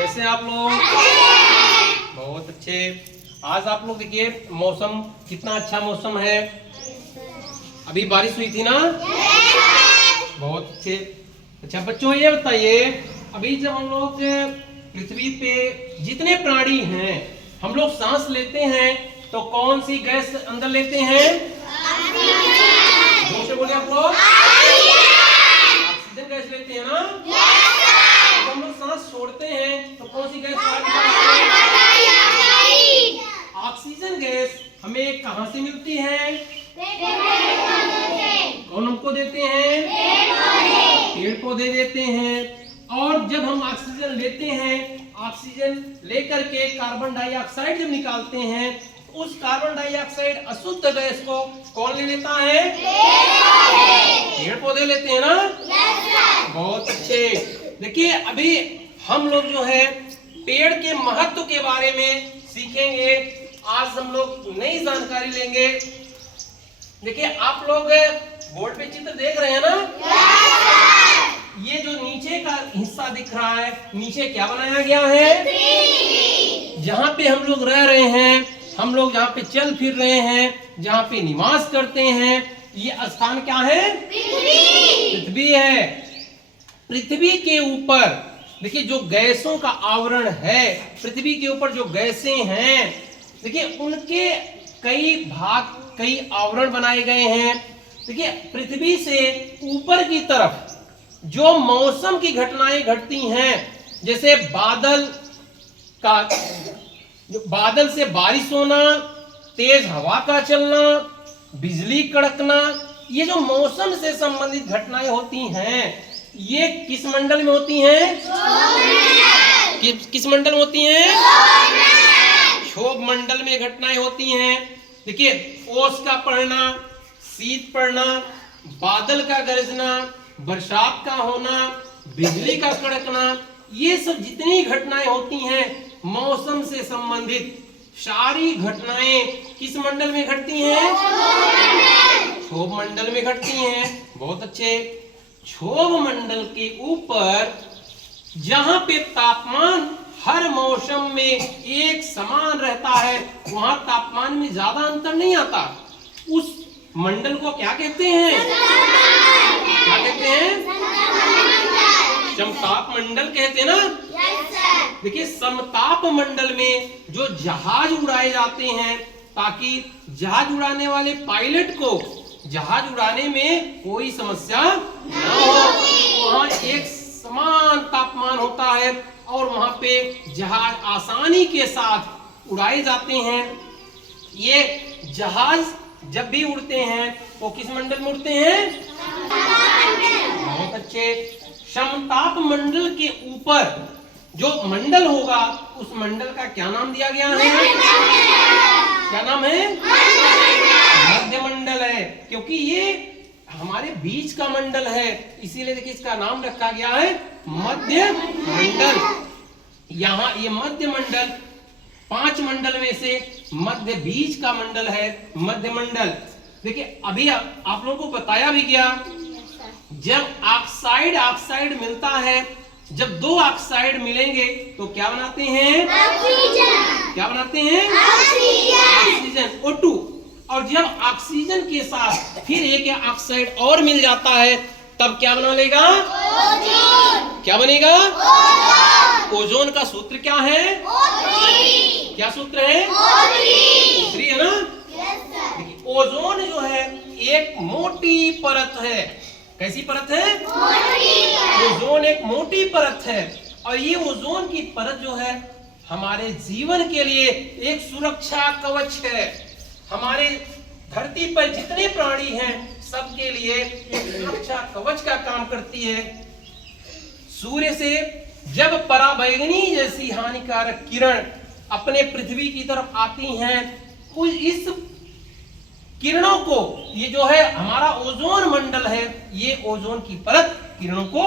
कैसे आप लोग? बहुत अच्छे। आज आप लोग देखिए मौसम कितना अच्छा मौसम है। अभी बारिश हुई थी ना? बहुत अच्छे। अच्छा बच्चों ये बताइए, अभी जब हम लोग पृथ्वी पे जितने प्राणी हैं हम लोग सांस लेते हैं तो कौन सी गैस अंदर लेते हैं? जोर से बोले आप लोग। ऑक्सीजन गैस लेते हैं ना? जब हम लोग सांस छोड़ते हैं तो कौन सी गैस बाहर निकलती है? ऑक्सीजन गैस हमें कहाँ से मिलती है? कौन हमको देते हैं? पेड़ पौधे देते हैं। और जब हम ऑक्सीजन लेते हैं, ऑक्सीजन लेकर के कार्बन डाइऑक्साइड जब निकालते हैं, उस कार्बन डाइऑक्साइड अशुद्ध गैस को कौन ले लेता है? पेड़ पौधे लेते हैं ना? बहुत अच्छे। देखिए अभी हम लोग जो है पेड़ के महत्व के बारे में सीखेंगे। आज हम लोग नई जानकारी लेंगे। देखिए आप लोग बोर्ड पे चित्र देख रहे हैं ना? ये जो नीचे का हिस्सा दिख रहा है, नीचे क्या बनाया गया है? जहाँ पे हम लोग रह रहे हैं, हम लोग जहाँ पे चल फिर रहे हैं, जहाँ पे निवास करते हैं, ये स्थान क्या है? पृथ्वी है। पृथ्वी के ऊपर देखिए जो गैसों का आवरण है, पृथ्वी के ऊपर जो गैसें हैं, देखिए उनके कई भाग, कई आवरण बनाए गए हैं। देखिए पृथ्वी से ऊपर की तरफ जो मौसम की घटनाएं घटती हैं, जैसे बादल का, बादल से बारिश होना, तेज हवा का चलना, बिजली कड़कना, ये जो मौसम से संबंधित घटनाएं होती हैं, ये किस मंडल में होती हैं? किस मंडल में होती हैं? क्षोभ मंडल में घटनाएं होती हैं। देखिए ओस का पड़ना, शीत पड़ना, बादल का गरजना, बरसात का होना, बिजली का कड़कना, ये सब जितनी घटनाएं होती हैं मौसम से संबंधित, सारी घटनाएं किस मंडल में घटती हैं? क्षोभ मंडल में घटती हैं। बहुत अच्छे। क्षोभ मंडल के ऊपर जहां पे तापमान हर मौसम में एक समान रहता है, वहां तापमान में ज्यादा अंतर नहीं आता, उस मंडल को क्या कहते हैं? क्या कहते हैं? समताप मंडल कहते हैं ना? देखिए समताप मंडल में जो जहाज उड़ाए जाते हैं, ताकि जहाज उड़ाने वाले पायलट को जहाज उड़ाने में कोई समस्या न हो, वहां एक समान तापमान होता है और वहां पे जहाज आसानी के साथ उड़ाए जाते हैं। ये जहाज जब भी उड़ते हैं तो किस मंडल में उड़ते हैं? बहुत अच्छे। समताप मंडल के ऊपर जो मंडल होगा, उस मंडल का क्या नाम दिया गया है? क्या नाम है? मध्य मंडल है, क्योंकि ये हमारे बीच का मंडल है, इसीलिए देखिए इसका नाम रखा गया है मध्य मंडल। यहाँ ये मध्य मंडल 5 मंडल में से मध्य बीच का मंडल है मध्य मंडल। देखिए अभी आप लोगों को बताया भी गया, जब ऑक्साइड ऑक्साइड मिलता है, जब 2 ऑक्साइड मिलेंगे तो क्या बनाते हैं? ऑक्सीजन। क्या बनाते हैं? Oxygen, O2। और जब ऑक्सीजन के साथ फिर एक ऑक्साइड और मिल जाता है, तब क्या बना लेगा? ओजोन। क्या बनेगा? ओजोन का सूत्र क्या है? O3। क्या सूत्र है? O3 है ना? देखिए ओजोन जो है एक मोटी परत है। कैसी परत है? ओजोन एक मोटी परत है, और ये ओजोन की परत जो है हमारे जीवन के लिए एक सुरक्षा कवच है। हमारे धरती पर जितने प्राणी हैं सबके लिए एक सुरक्षा कवच का काम करती है। सूर्य से जब पराबैंगनी जैसी हानिकारक किरण अपने पृथ्वी की तरफ आती हैं, उस इस किरणों को, ये जो है हमारा ओजोन मंडल है, ये ओजोन की परत किरणों को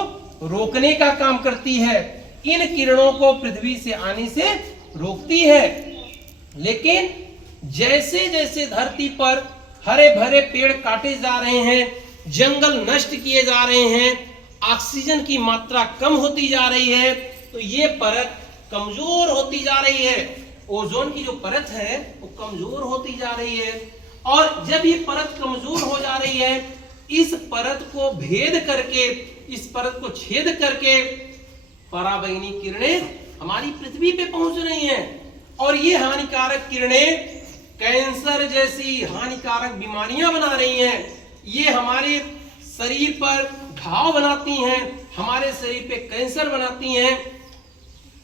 रोकने का काम करती है, इन किरणों को पृथ्वी से आने से रोकती है। लेकिन जैसे जैसे धरती पर हरे भरे पेड़ काटे जा रहे हैं, जंगल नष्ट किए जा रहे हैं, ऑक्सीजन की मात्रा कम होती जा रही है, तो ये परत कमजोर होती जा रही है। ओजोन की जो परत है वो कमजोर होती जा रही है, और जब ये परत कमजोर हो जा रही है, इस परत को भेद करके, इस परत को छेद करके पराबैंगनी किरणें हमारी पृथ्वी पे पहुंच रही हैं, और ये हानिकारक किरणें कैंसर जैसी हानिकारक बीमारियां बना रही हैं। ये हमारे शरीर पर घाव बनाती हैं, हमारे शरीर पे कैंसर बनाती हैं।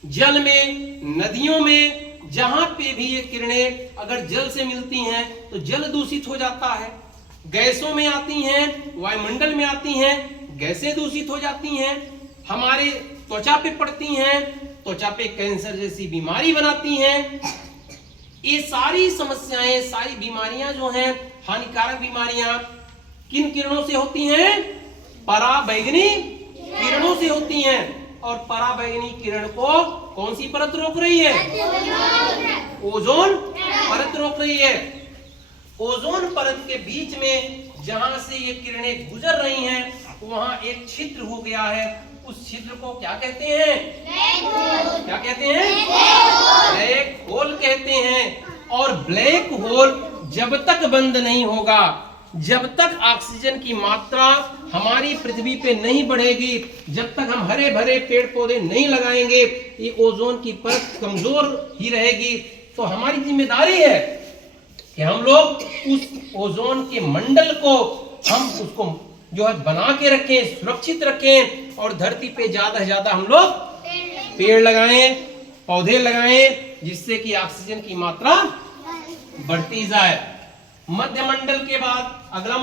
जल में, नदियों में, जहां पे भी ये किरणें अगर जल से मिलती हैं तो जल दूषित हो जाता है। गैसों में आती हैं, वायुमंडल में आती हैं, गैसें दूषित हो जाती हैं। हमारे त्वचा पे पड़ती हैं, त्वचा पे कैंसर जैसी बीमारी बनाती हैं। ये सारी समस्याएं, सारी बीमारियां जो हैं, हानिकारक बीमारियां किन किरणों से होती हैं? पराबैंगनी किरणों से होती हैं। और पराबैंगनी किरण को कौन सी परत रोक रही है? ओजोन परत रोक रही है। ओजोन परत के बीच में जहां से ये किरणें गुजर रही हैं, वहां एक छिद्र हो गया है। उस छिद्र को क्या कहते हैं? क्या कहते हैं? ब्लैक होल कहते हैं। और ब्लैक होल जब तक बंद नहीं होगा, जब तक ऑक्सीजन की मात्रा हमारी पृथ्वी पे नहीं बढ़ेगी, जब तक हम हरे भरे पेड़ पौधे नहीं लगाएंगे, ये ओजोन की परत कमजोर ही रहेगी। तो हमारी जिम्मेदारी है कि हम लोग उस ओजोन के मंडल को, हम उसको जो है बना के रखें, सुरक्षित रखें, और धरती पे ज्यादा से ज्यादा हम लोग पेड़ लगाएं, पौधे लगाएं, जिससे कि ऑक्सीजन की मात्रा बढ़ती जाए। मध्य मंडल के बाद अगला